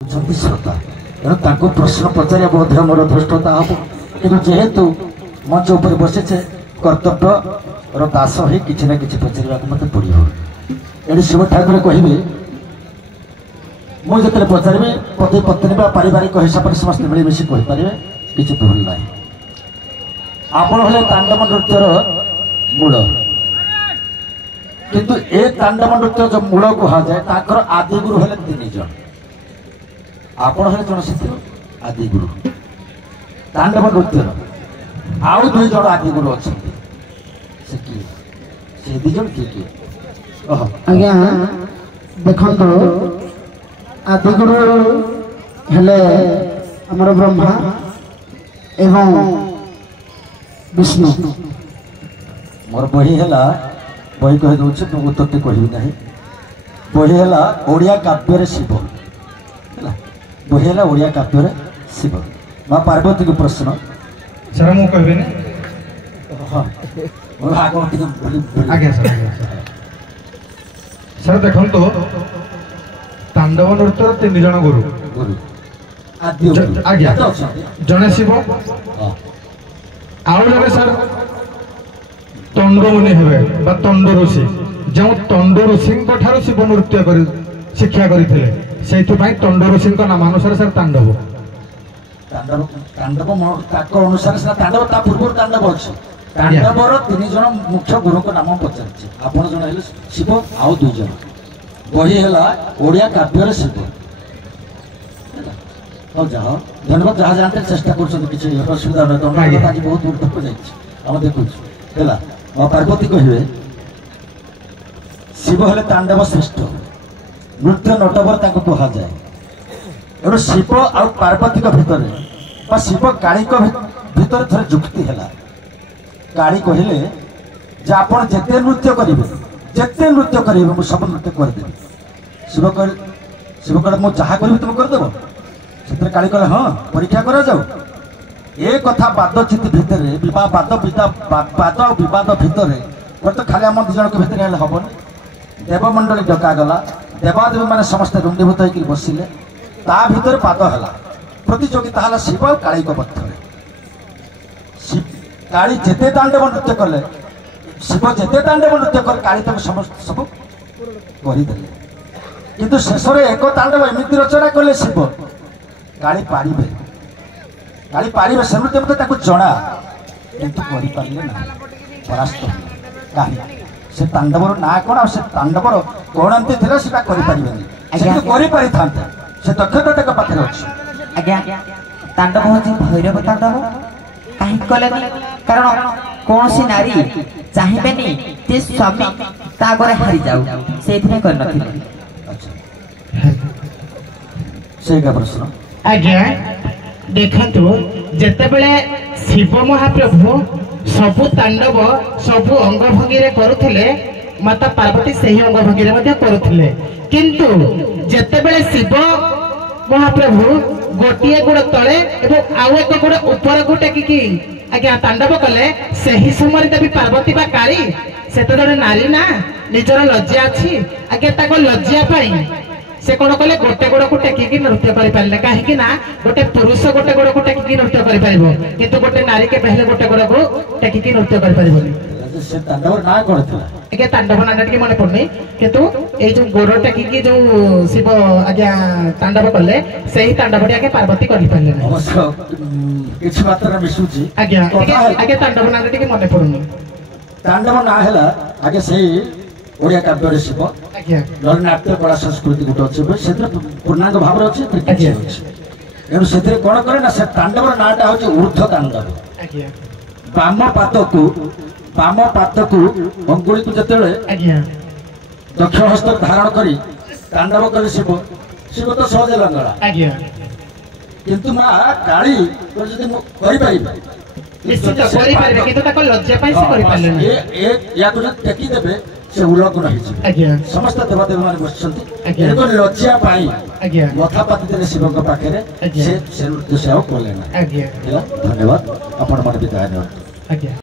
श्रोता तेणु प्रश्न पचार बोध मोर धृष्टता हम कि जेहेतु मंच उपर बसी कर्तव्य दास हो कि ना कि पचार मत पड़ो ये शिव ठाकुर कहे मुझे पचारि पति पत्नी पारिवारिक हिसाब से समस्त मिलमिशी कहींपारे किसी भूल ना आपण हेले तांडव नृत्यर मूल किंतु ए तांडव नृत्य जो मूल कहुए ताकर आदिगुरु हेले 3 जन आपण हेले जन से आदिगुरु तांडव नृत्यर आउ 2 जन आदिगुरु अच्छा से 2 जन किए आज्ञा देखो आदिगुरु हेले हमर ब्रह्मा एवं विष्णु मोर बही है बही कही दौर तुमको उत्तर कहबी ना बही है ओडिया काव्य शिव है बही है ओडिया काव्य शिव माँ पार्वती को प्रश्न सर मु कहबी ना हाँ आगे सर देखो तो तांडव नृत्य 3 जन गुरु गुरु आदि आज्ञा जने शिव आउ जने सर तंड मुनि हेबे बा तंड ऋषि जो तंड ऋषि ठार शिव नृत्य कर शिक्षा करथिले सेथि पई तंड ऋषि नाम अनुसार सर तांडव तांडव तांडव ताकर अनुसार से तांडव ता पूर्व तांडव अछि तांडवर 3 जन मुख्य गुरु को नाम पचारछि आपण जन हेले शिव आउ 2 जन बही है ओडिया काव्य शिव हो जाओ धन्यवाद जहाँ जानते चेष्टा कर असुविधा नहीं आज बहुत दूर तक जाम देखु है पार्वती कहे शिव हेले तांडव श्रेष्ठ नृत्य नटवर कहुए एणु शिव आ पार्वती भितर शिव काली भितर थे जुक्ति है काली कहले आप जिते नृत्य करेंगे जिते नृत्य करेंगे मुझे सब नृत्य करदेवी शिव कह मुझे जहाँ करी तुम करदेव से काली कहे हाँ परीक्षा करा जाओ ए कथा बादचित भितर वाद विवाद भितर तो खाली आम 2 जन भितर हेबनी देवमंडली डकागला देवादेवी मैंने समस्त रुंडीभूत होकर बसिले ता भितर पाद है प्रतियोगिता है शिव और काली मध्य काली जिते तांडव नृत्य कले शिव जिते तांडव नृत्य कर काली तक समस्त सब करदे किंतु शेष में एक तांडव एमती रचना कले शिव काली पारे से नृत्य मत जना किंतु परास्त कहीं से तांडवर ना कौन से तांडवर कौन एमती थे से करें से दक्षता पाखे अच्छे आज्ञा तांडव हूँ भैरव तांडव कहीं कले कारण कौन सी नारी चाहिए ते स्वामी तागरे हारी जाऊ से प्रश्न आज्ञा देखंतु जेते बेले शिव महाप्रभु सबु तांडव सबु अंग भंगी रे करुथिले माता पार्वती सही अंग भंगी रे मध्ये करुथिले किंतु जेते बेले शिव महाप्रभु गोटिए गुड़ तले एवं आउ एक गुड़ ऊपर को टेकिकी आज्ञा तांडव कले सही समय देवी पार्वती बा काली से तो जने नारी ना निजर लज्जा अछि आज्ञा ताको लज्जा पाई से कौन कले गोटे गोड़ को टेकिकी नृत्य कर पारे कहीं गोटे पुरुष गोटे गोड़ को टेकिकी नृत्य कर किंतु गोटे नारी के पहले गोटे गोड़ को टेकिकी नृत्य कर तांडव ना टे मन पड़नी किंतु ये जो गोड़ टेकिकी जो शिव आज्ञा तांडव कले से ही तांडव आगे पार्वती कर आज्ञा आगे तांडव ना टे मन पड़नी तांडव ना है आगे से ओडिया काव्य शिव नाट्य कला संस्कृति गोटे अच्छे पूर्णांग भाव अच्छे एणु से कौन करे ना से तांडव नाटा हूँ ऊर्ध तांडव बाम पात को अंगुली को जिते दक्ष हस्त धारण करी तांडव करे शिव शिव तो सहजे लंगड़ा किंतु माँ काली टेकी देवे से उल्लंघन हो समस्त देवदेवी मान बस लज्जा मथा पाती शिव पाखे से नृत्य से कले धन्यवाद आपण मैंने विदाय।